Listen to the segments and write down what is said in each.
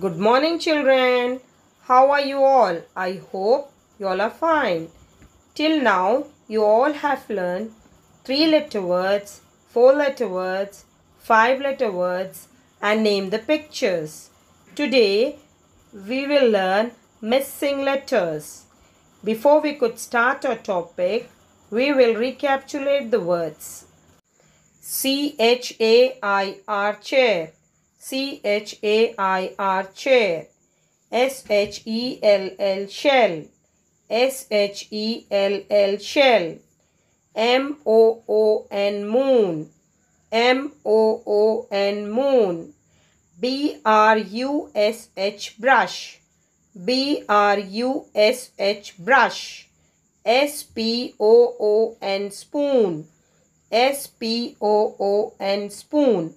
Good morning, children. How are you all? I hope you all are fine. Till now, you all have learned 3-letter words, 4-letter words, 5-letter words and name the pictures. Today, we will learn missing letters. Before we could start our topic, we will recapitulate the words. C-H-A-I-R, chair. C-H-A-I-R, chair. S-H-E-L-L, shell. S-H-E-L-L, shell. M-O-O-N, moon. M-O-O-N, moon. B-R-U-S-H, brush. B-R-U-S-H, brush. S-P-O-O-N, spoon. S-P-O-O-N, spoon.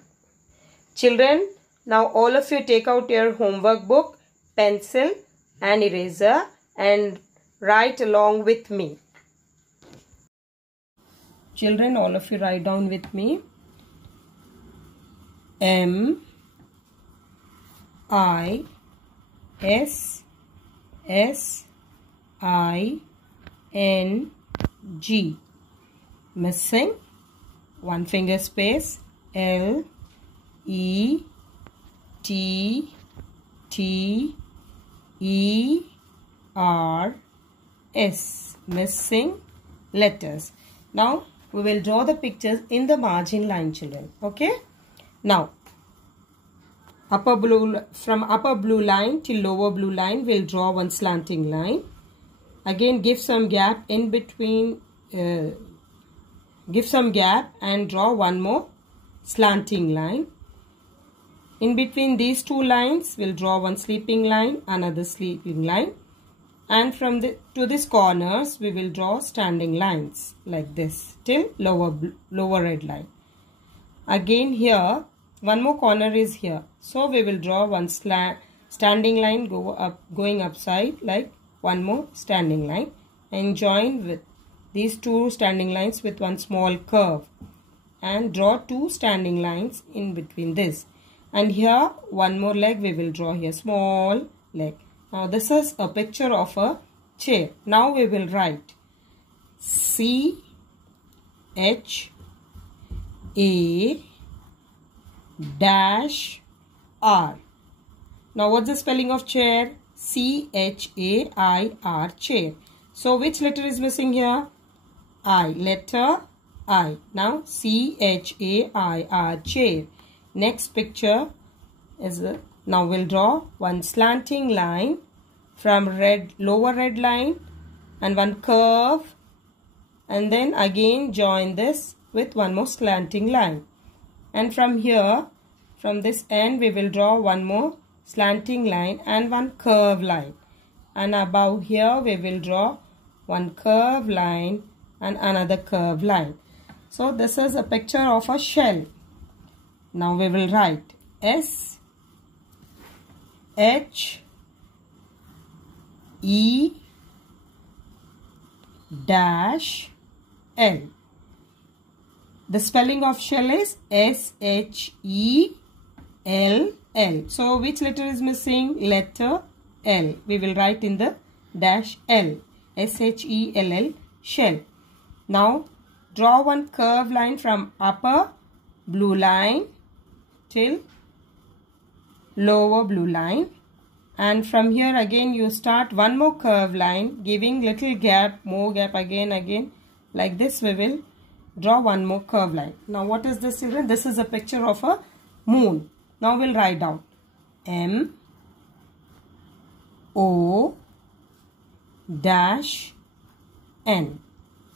Children, now all of you take out your homework book, pencil and eraser and write along with me. Children, all of you write down with me. M-I-S-S-I-N-G. Missing. One finger space. L-E-T-T-E-R-S. Missing letters. Now we will draw the pictures in the margin line, children. Okay. Now from upper blue line till lower blue line, we'll draw one slanting line. Again, give some gap in between. Give some gap and draw one more slanting line. In between these two lines, we'll draw one sleeping line, another sleeping line. And from to these corners, we will draw standing lines like this till lower red line. Again here, one more corner is here. So we will draw one standing line going upside, like one more standing line, and join with these two standing lines with one small curve. And draw two standing lines in between this. And here one more leg we will draw here, small leg. Now this is a picture of a chair. Now we will write C-H-A-R. Now what's the spelling of chair? C-H-A-I-R, chair. So which letter is missing here? I, letter I. Now C-H-A-I-R, chair. Next picture is now we'll draw one slanting line from lower red line and one curve, and then again join this with one more slanting line. And from here, from this end, we will draw one more slanting line and one curve line. And above here we will draw one curve line and another curve line. So this is a picture of a shell. Now we will write S-H-E-L. The spelling of shell is S-H-E-L-L. So which letter is missing? Letter L. We will write in the dash L. S-H-E-L-L, shell. Now draw one curve line from upper blue line till lower blue line, and from here again you start one more curve line, giving little gap, more gap, again like this. We will draw one more curve line. Now what is this, children? This is a picture of a moon. Now we'll write down M-O-N.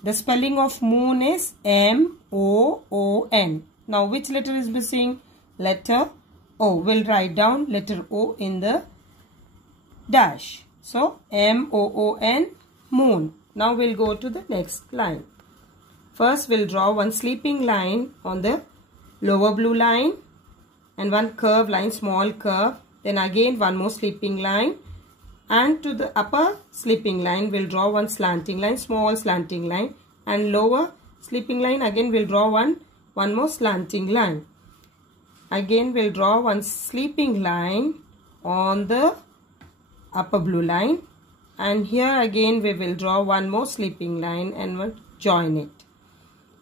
The spelling of moon is M-O-O-N. Now which letter is missing? Letter O. We'll write down letter O in the dash. So M-O-O-N, moon. Now we'll go to the next line. First we'll draw one sleeping line on the lower blue line and one curve line, small curve. Then again one more sleeping line. And to the upper sleeping line, we'll draw one slanting line, small slanting line. And lower sleeping line, again we'll draw one more slanting line. Again we'll draw one sleeping line on the upper blue line, and here again we will draw one more sleeping line and we'll join it,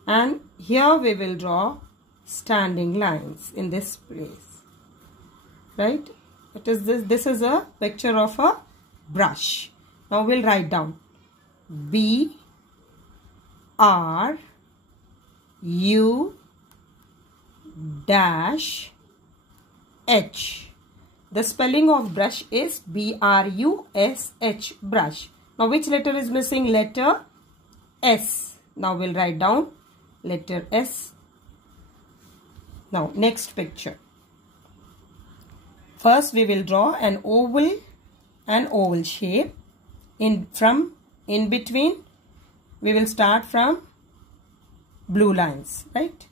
and here we will draw standing lines in this place, right? It is this is a picture of a brush. Now we'll write down B R U dash H. The spelling of brush is B-R-U-S-H, brush. Now which letter is missing? Letter S. Now we'll write down letter S. Now next picture. First we will draw an oval shape. In between we will start from blue lines, right?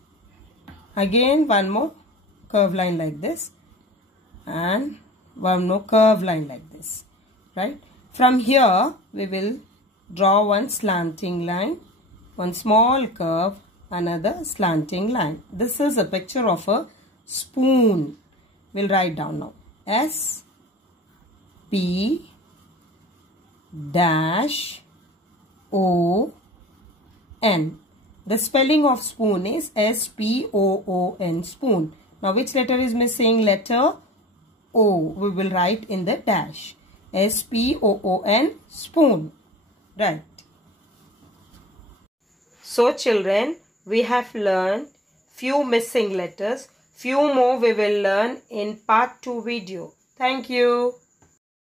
Again one more curve line like this, and one more curve line like this, right? From here we will draw one slanting line, one small curve, another slanting line. This is a picture of a spoon. We'll write down now S P dash O N. The spelling of spoon is S-P-O-O-N, spoon. Now which letter is missing? Letter O. We will write in the dash. S-P-O-O-N, spoon. Right. So children, we have learned few missing letters. Few more we will learn in part 2 video. Thank you.